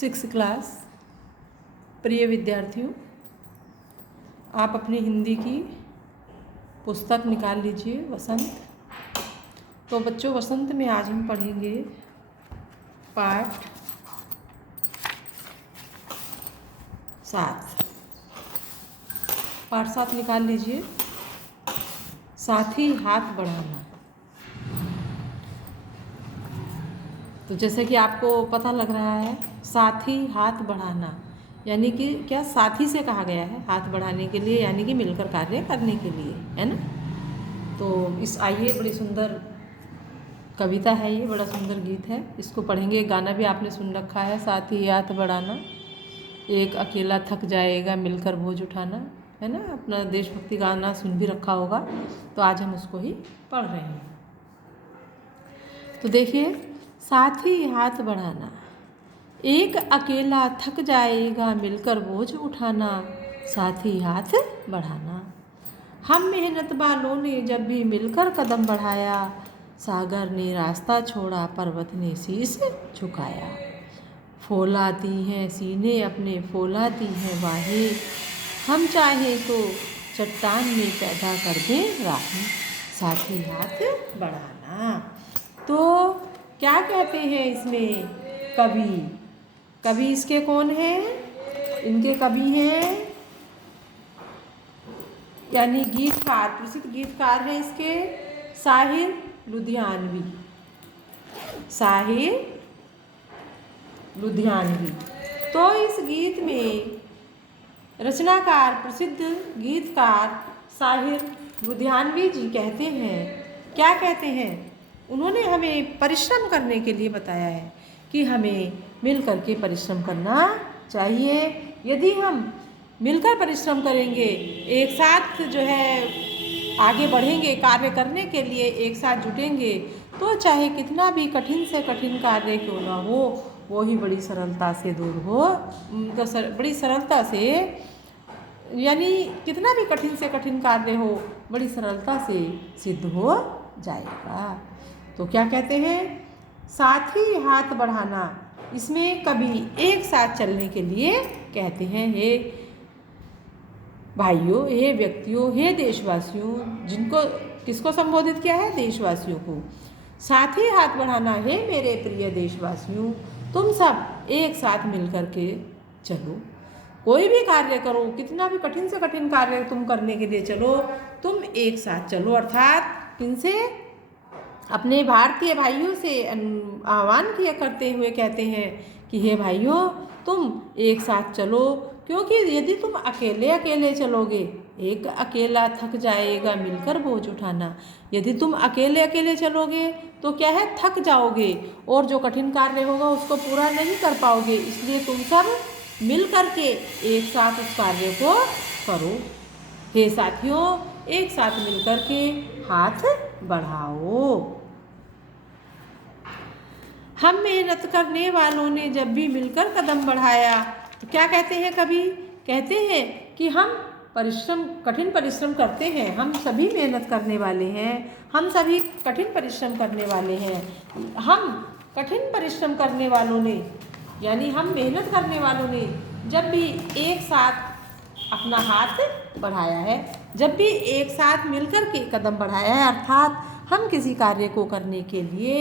Six class प्रिय विद्यार्थियों, आप अपनी हिंदी की पुस्तक निकाल लीजिए वसंत। तो बच्चों, वसंत में आज हम पढ़ेंगे पाठ 7। पाठ 7 निकाल लीजिए। साथी हाथ बढ़ाना। तो जैसे कि आपको पता लग रहा है, साथी हाथ बढ़ाना यानी कि क्या, साथी से कहा गया है हाथ बढ़ाने के लिए, यानी कि मिलकर कार्य करने के लिए, है ना। तो इस आइए, बड़ी सुंदर कविता है ये, बड़ा सुंदर गीत है, इसको पढ़ेंगे। गाना भी आपने सुन रखा है, साथी हाथ बढ़ाना, एक अकेला थक जाएगा मिलकर बोझ उठाना, है ना। अपना देशभक्ति गाना सुन भी रखा होगा। तो आज हम उसको ही पढ़ रहे हैं। तो देखिए, साथी हाथ बढ़ाना, एक अकेला थक जाएगा मिलकर बोझ उठाना, साथी हाथ बढ़ाना। हम मेहनत वालों ने जब भी मिलकर कदम बढ़ाया, सागर ने रास्ता छोड़ा पर्वत ने शीश झुकाया। फौलाती हैं सीने अपने, फौलाती हैं बाहें, हम चाहें तो चट्टान में पैदा कर दें राहें, साथी हाथ बढ़ाना। तो क्या कहते हैं इसमें कवि? कवि इसके कौन हैं? इनके कवि हैं, यानी गीतकार, प्रसिद्ध गीतकार हैं इसके साहिर लुधियानवी। साहिर लुधियानवी। तो इस गीत में रचनाकार, प्रसिद्ध गीतकार साहिर लुधियानवी जी कहते हैं, क्या कहते हैं? उन्होंने हमें परिश्रम करने के लिए बताया है कि हमें मिल करके परिश्रम करना चाहिए। यदि हम मिलकर परिश्रम करेंगे, एक साथ जो है आगे बढ़ेंगे, कार्य करने के लिए एक साथ जुटेंगे, तो चाहे कितना भी कठिन से कठिन कार्य क्यों ना हो, वो ही बड़ी सरलता से दूर हो, बड़ी सरलता से, यानी कितना भी कठिन से कठिन कार्य हो, बड़ी सरलता से सिद्ध हो जाएगा। तो क्या कहते हैं? साथी हाथ बढ़ाना। इसमें कभी एक साथ चलने के लिए कहते हैं। हे भाइयों, हे व्यक्तियों, हे देशवासियों, जिनको किसको संबोधित किया है? देशवासियों को। साथी हाथ बढ़ाना है मेरे प्रिय देशवासियों, तुम सब एक साथ मिलकर के चलो, कोई भी कार्य करो, कितना भी कठिन से कठिन कार्य तुम करने के लिए चलो, तुम एक साथ चलो। अर्थात किनसे? अपने भारतीय भाइयों से आह्वान किया करते हुए कहते हैं कि हे भाइयों, तुम एक साथ चलो, क्योंकि यदि तुम अकेले अकेले चलोगे, एक अकेला थक जाएगा मिलकर बोझ उठाना। यदि तुम अकेले अकेले चलोगे तो क्या है, थक जाओगे और जो कठिन कार्य होगा उसको पूरा नहीं कर पाओगे। इसलिए तुम सब मिल करके एक साथ उस कार्य को करो। हे साथियों, एक साथ मिल करके हाथ बढ़ाओ। हम मेहनत करने वालों ने जब भी मिलकर कदम बढ़ाया, तो क्या कहते हैं कवि? कहते हैं कि हम कठिन परिश्रम करते हैं, हम सभी मेहनत करने वाले हैं, हम सभी कठिन परिश्रम करने वाले हैं। हम कठिन परिश्रम करने वालों ने, यानी हम मेहनत करने वालों ने जब भी एक साथ अपना हाथ बढ़ाया है, जब भी एक साथ मिलकर के कदम बढ़ाया है, अर्थात हम किसी कार्य को करने के लिए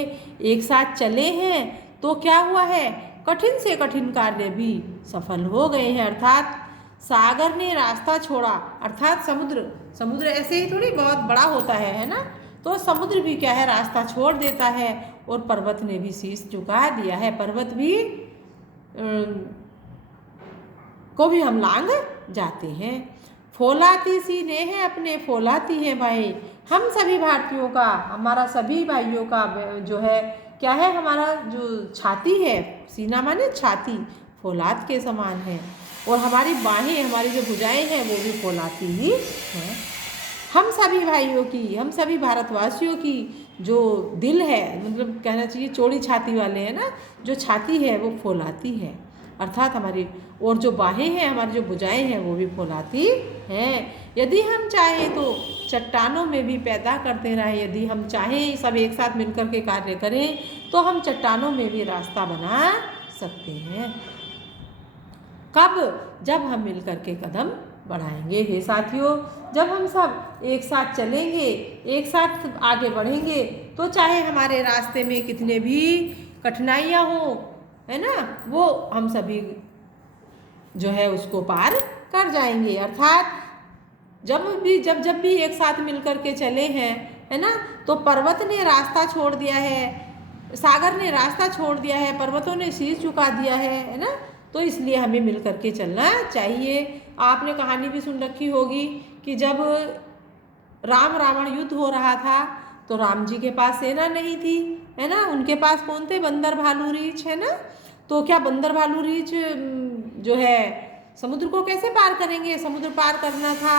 एक साथ चले हैं, तो क्या हुआ है? कठिन से कठिन कार्य भी सफल हो गए हैं। अर्थात सागर ने रास्ता छोड़ा, अर्थात समुद्र ऐसे ही थोड़ी बहुत बड़ा होता है ना। तो समुद्र भी क्या है, रास्ता छोड़ देता है, और पर्वत ने भी शीश झुका दिया है। पर्वत भी को भी हम लांग जाते हैं। फौलाती सी ने है अपने, फौलाती हैं भाई। हम सभी भारतीयों का, हमारा सभी भाइयों का जो है क्या है, हमारा जो छाती है, सीना माने छाती, फौलाद के समान है, और हमारी बाहें, हमारी जो भुजाएं हैं, वो भी फौलाती ही हैं। हम सभी भाइयों की, हम सभी भारतवासियों की जो दिल है, मतलब कहना चाहिए चौड़ी छाती वाले हैं ना, जो छाती है वो फौलाती है, अर्थात हमारी, और जो बाहें हैं, हमारी जो भुजाएं हैं, वो भी फौलाती हैं। यदि हम चाहें तो चट्टानों में भी पैदा करते रहें। यदि हम चाहें सब एक साथ मिलकर के कार्य करें, तो हम चट्टानों में भी रास्ता बना सकते हैं। कब? जब हम मिल कर के कदम बढ़ाएंगे। हे साथियों, जब हम सब एक साथ चलेंगे, एक साथ आगे बढ़ेंगे, तो चाहे हमारे रास्ते में कितने भी कठिनाइयाँ हों, है ना, वो हम सभी जो है उसको पार कर जाएंगे। अर्थात जब भी एक साथ मिलकर के चले हैं, है ना, तो पर्वत ने रास्ता छोड़ दिया है, सागर ने रास्ता छोड़ दिया है, पर्वतों ने शीश झुका दिया है ना, तो इसलिए हमें मिल करके चलना चाहिए। आपने कहानी भी सुन रखी होगी कि जब राम रावण युद्ध हो रहा था तो राम जी के पास सेना नहीं थी, है ना, उनके पास कौन थे? बंदर भालू रीछ, है ना। तो क्या बंदर भालू रीछ जो है समुद्र को कैसे पार करेंगे? समुद्र पार करना था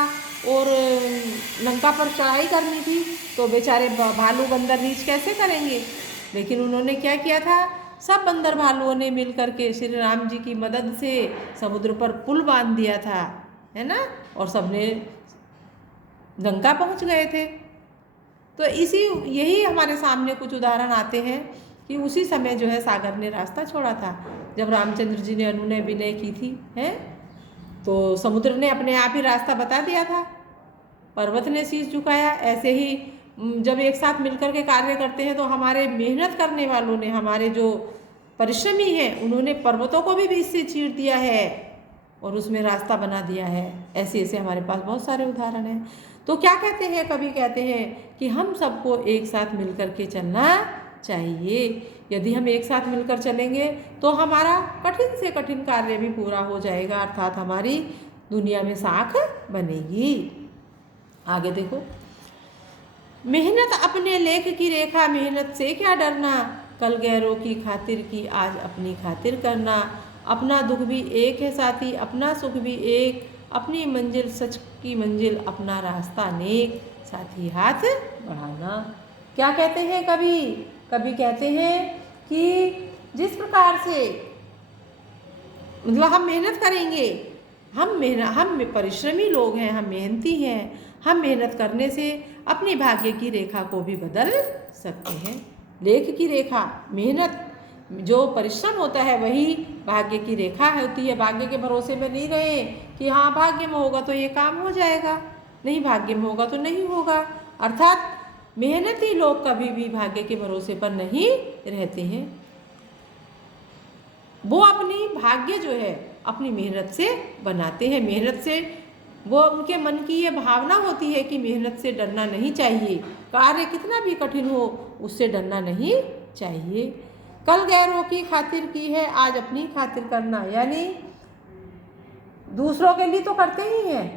और लंका पर चढ़ाई करनी थी, तो बेचारे भालू बंदर रीछ कैसे करेंगे? लेकिन उन्होंने क्या किया था? सब बंदर भालुओं ने मिल करके श्री राम जी की मदद से समुद्र पर पुल बांध दिया था, है ना, और सबने लंका पहुंच गए थे। तो यही हमारे सामने कुछ उदाहरण आते हैं कि उसी समय जो है सागर ने रास्ता छोड़ा था। जब रामचंद्र जी ने अनुनय विनय की थी, हैं, तो समुद्र ने अपने आप ही रास्ता बता दिया था, पर्वत ने शीश झुकाया। ऐसे ही जब एक साथ मिलकर के कार्य करते हैं तो हमारे मेहनत करने वालों ने, हमारे जो परिश्रमी हैं, उन्होंने पर्वतों को भी बीच से चीर दिया है और उसमें रास्ता बना दिया है। ऐसे ऐसे हमारे पास बहुत सारे उदाहरण हैं। तो क्या कहते हैं? कवि कहते हैं कि हम सबको एक साथ मिलकर के चलना चाहिए। यदि हम एक साथ मिलकर चलेंगे तो हमारा कठिन से कठिन कार्य भी पूरा हो जाएगा, अर्थात हमारी दुनिया में साख बनेगी। आगे देखो, मेहनत अपने लेख की रेखा, मेहनत से क्या डरना, कल गैरों की खातिर की आज अपनी खातिर करना, अपना दुख भी एक है साथी, अपना सुख भी एक, अपनी मंजिल सच की मंजिल, अपना रास्ता नेक, साथी हाथ बढ़ाना। क्या कहते हैं कवि? कवि कहते हैं कि जिस प्रकार से मतलब हम मेहनत करेंगे, हम परिश्रमी लोग हैं, हम मेहनती हैं, हम मेहनत करने से अपने भाग्य की रेखा को भी बदल सकते हैं। लेख की रेखा, मेहनत, जो परिश्रम होता है वही भाग्य की रेखा होती है। भाग्य के भरोसे में नहीं रहे कि हाँ भाग्य में होगा तो ये काम हो जाएगा, नहीं भाग्य में होगा तो नहीं होगा। अर्थात मेहनती लोग कभी भी भाग्य के भरोसे पर नहीं रहते हैं। वो अपनी भाग्य जो है अपनी मेहनत से बनाते हैं। मेहनत से वो, उनके मन की ये भावना होती है कि मेहनत से डरना नहीं चाहिए, कार्य कितना भी कठिन हो उससे डरना नहीं चाहिए। कल गैरों की खातिर की है आज अपनी खातिर करना, यानी दूसरों के लिए तो करते ही हैं,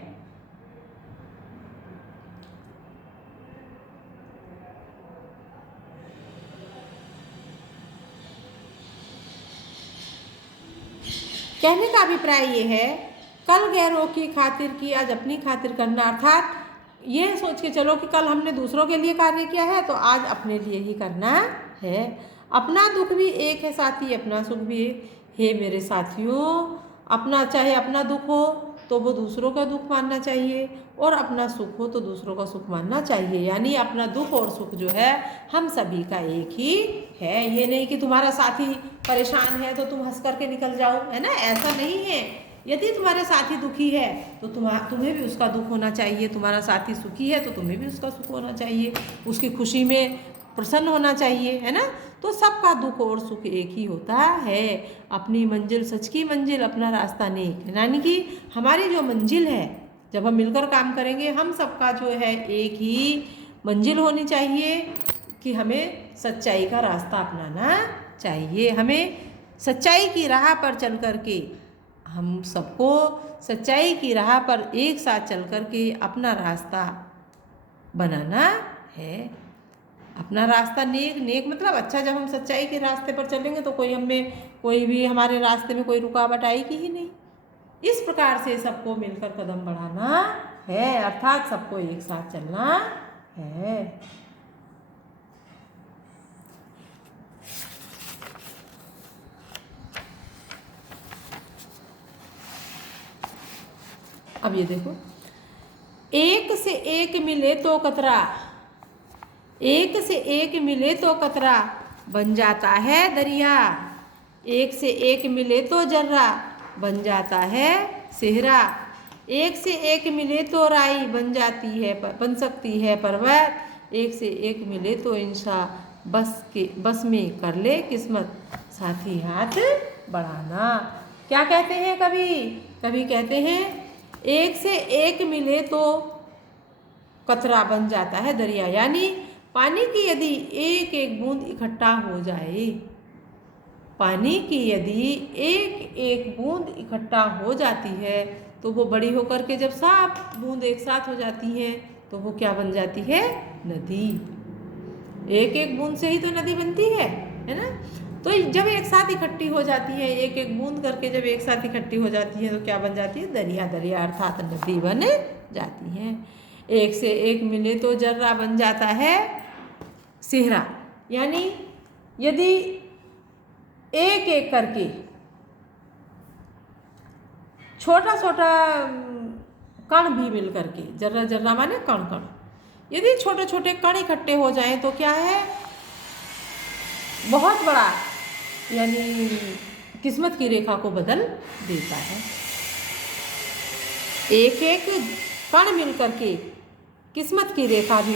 कहने का अभिप्राय ये है, कल गैरों की खातिर की आज अपनी खातिर करना, अर्थात ये सोच के चलो कि कल हमने दूसरों के लिए कार्य किया है तो आज अपने लिए ही करना है। अपना दुख भी एक है साथी, अपना सुख भी एक। हे मेरे साथियों, अपना, चाहे अपना दुख हो तो वो दूसरों का दुख मानना चाहिए और अपना सुख हो तो दूसरों का सुख मानना चाहिए। यानी अपना दुख और सुख जो है हम सभी का एक ही है। ये नहीं कि तुम्हारा साथी परेशान है तो तुम हंस करके निकल जाओ, है ना, ऐसा नहीं है। यदि तुम्हारे साथी दुखी है तो तुम्हें भी उसका दुख होना चाहिए, तुम्हारा साथी सुखी है तो तुम्हें भी उसका सुख होना चाहिए, उसकी खुशी में प्रसन्न होना चाहिए, है ना। तो सबका दुख और सुख एक ही होता है। अपनी मंजिल सच की मंजिल, अपना रास्ता नेक, यानी कि हमारी जो मंजिल है, जब हम मिलकर काम करेंगे, हम सबका जो है एक ही मंजिल होनी चाहिए कि हमें सच्चाई का रास्ता अपनाना चाहिए। हमें सच्चाई की राह पर चल कर के, हम सबको सच्चाई की राह पर एक साथ चल कर के अपना रास्ता बनाना है। अपना रास्ता नेक, नेक मतलब अच्छा। जब हम सच्चाई के रास्ते पर चलेंगे तो कोई भी हमारे रास्ते में कोई रुकावट आएगी ही नहीं। इस प्रकार से सबको मिलकर कदम बढ़ाना है, अर्थात सबको एक साथ चलना है। अब ये देखो, एक से एक मिले तो कतरा, एक से एक मिले तो कतरा बन जाता है दरिया, एक से एक मिले तो जर्रा बन जाता है सेहरा। एक से एक मिले तो राई बन जाती है, बन सकती है पर्वत। एक से एक मिले तो इंसान बस में कर ले किस्मत, साथी हाथ बढ़ाना। क्या कहते हैं कवि? कवि कहते हैं एक से एक मिले तो कतरा बन जाता है दरिया। यानी पानी की यदि एक एक बूंद इकट्ठा हो जाए, पानी की यदि एक एक बूंद इकट्ठा हो जाती है तो वो बड़ी होकर के जब साफ बूंद एक साथ हो जाती हैं तो वो क्या बन जाती है? नदी। एक एक बूंद से ही तो नदी बनती है ना। तो जब एक साथ इकट्ठी हो जाती है, एक एक बूंद करके जब एक साथ इकट्ठी हो जाती है तो क्या बन जाती है? दरिया। दरिया अर्थात नदी बन जाती है। एक से एक मिले तो जर्रा बन जाता है सेहरा। यानी यदि एक एक करके छोटा छोटा कण भी मिल करके, जर्रा जर्रा माने कण कण, यदि छोटे छोटे कण इकट्ठे हो जाएं तो क्या है? बहुत बड़ा, यानी किस्मत की रेखा को बदल देता है। एक एक कण मिल करके किस्मत की रेखा भी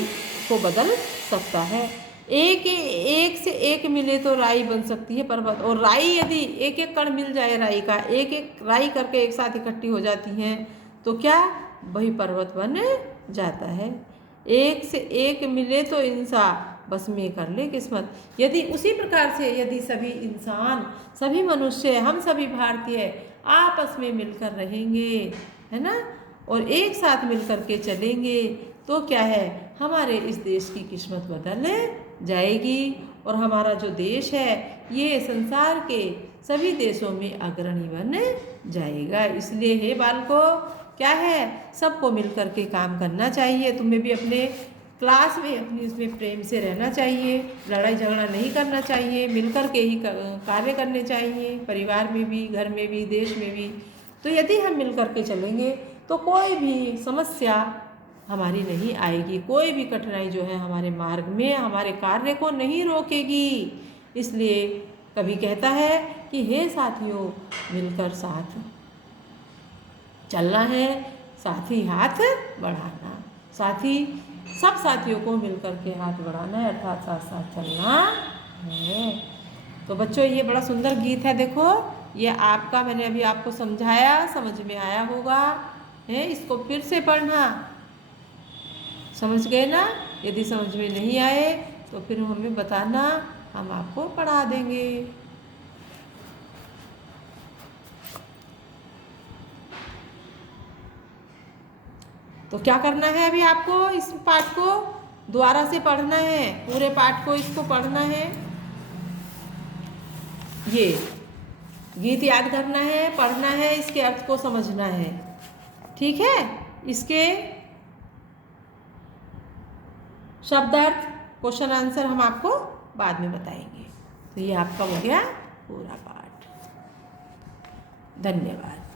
को बदल सकता है। एक से एक मिले तो राई बन सकती है पर्वत। और राई यदि एक एक कण मिल जाए राई का, एक एक राई करके एक साथ इकट्ठी हो जाती हैं तो क्या? वही पर्वत बन जाता है। एक से एक मिले तो इंसान बस में कर ले किस्मत। यदि उसी प्रकार से यदि सभी इंसान, सभी मनुष्य, हम सभी भारतीय आपस में मिलकर रहेंगे, है ना, और एक साथ मिलकर के चलेंगे तो क्या है? हमारे इस देश की किस्मत बदल जाएगी और हमारा जो देश है ये संसार के सभी देशों में अग्रणी बन जाएगा। इसलिए हे बालकों, क्या है? सबको मिलकर के काम करना चाहिए। तुम्हें भी अपने क्लास में, अपनी उसमें प्रेम से रहना चाहिए, लड़ाई झगड़ा नहीं करना चाहिए, मिलकर के ही कार्य करने चाहिए, परिवार में भी, घर में भी, देश में भी। तो यदि हम मिलकर के चलेंगे तो कोई भी समस्या हमारी नहीं आएगी, कोई भी कठिनाई जो है हमारे मार्ग में हमारे कार्य को नहीं रोकेगी। इसलिए कवि कहता है कि हे साथियों, मिलकर साथ चलना है, साथी हाथ बढ़ाना। साथी, सब साथियों को मिलकर के हाथ बढ़ाना है, अर्थात साथ साथ चलना है। तो बच्चों, ये बड़ा सुंदर गीत है। देखो, ये आपका, मैंने अभी आपको समझाया, समझ में आया होगा है। इसको फिर से पढ़ना। समझ गए ना? यदि समझ में नहीं आए तो फिर हमें बताना, हम आपको पढ़ा देंगे। तो क्या करना है? अभी आपको इस पाठ को दोबारा से पढ़ना है, पूरे पाठ को इसको पढ़ना है, ये गीत याद करना है, पढ़ना है, इसके अर्थ को समझना है। ठीक है? इसके शब्दार्थ, क्वेश्चन आंसर हम आपको बाद में बताएंगे। तो ये आपका हो गया पूरा पाठ। धन्यवाद।